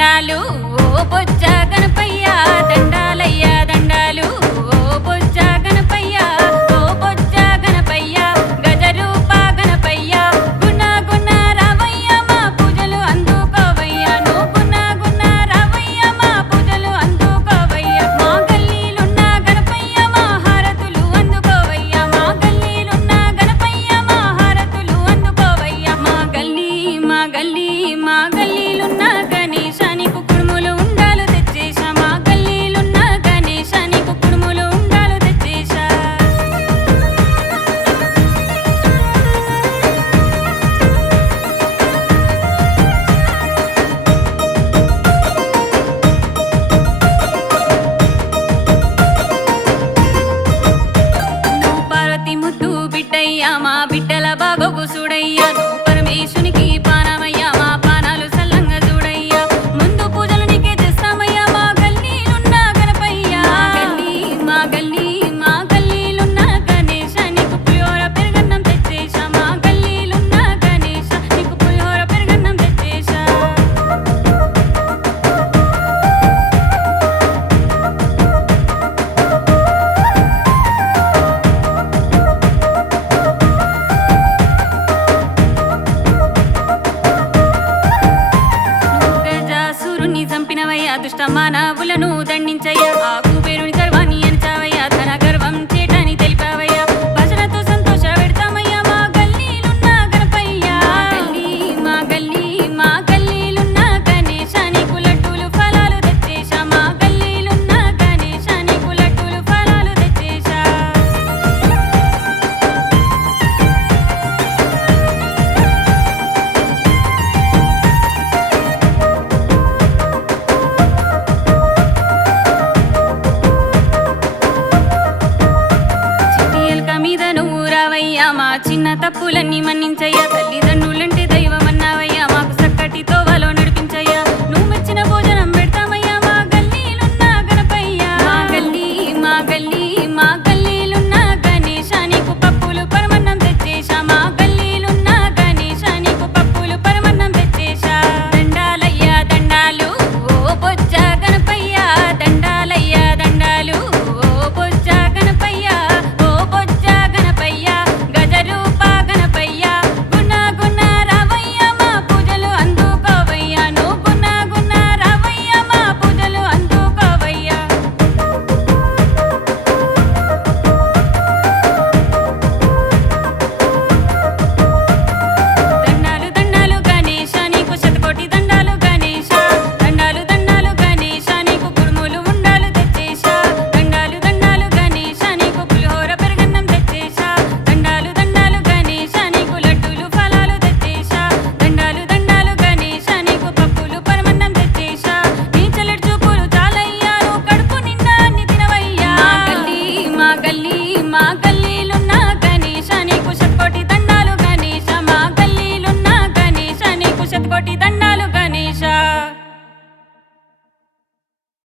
దండాలు ఓ బొజ్జ గణపయ్య దండాలయ్య దండాలు ఓ బొజ్జ గణపయ్య ఓ బొజ్జ గణపయ్య గజరూప గణపయ్య. గుణ గుణ రావయ్య మా పూజలు అందుకోవయ్య. నువ్వు గుణ గుణ రావయ్య మా పూజలు అందుకోవయ్య. మా గల్లీలున్న గణపయ్య మా హారతులు అందుకోవయ్య. మా గల్లీలున్న గణపయ్య మా హారతులు అందుకోవయ్య. మా గల్లీ మా గల్లీ మా గల్లీలున్న into your తప్పులన్నీ మన్నించయ్యా.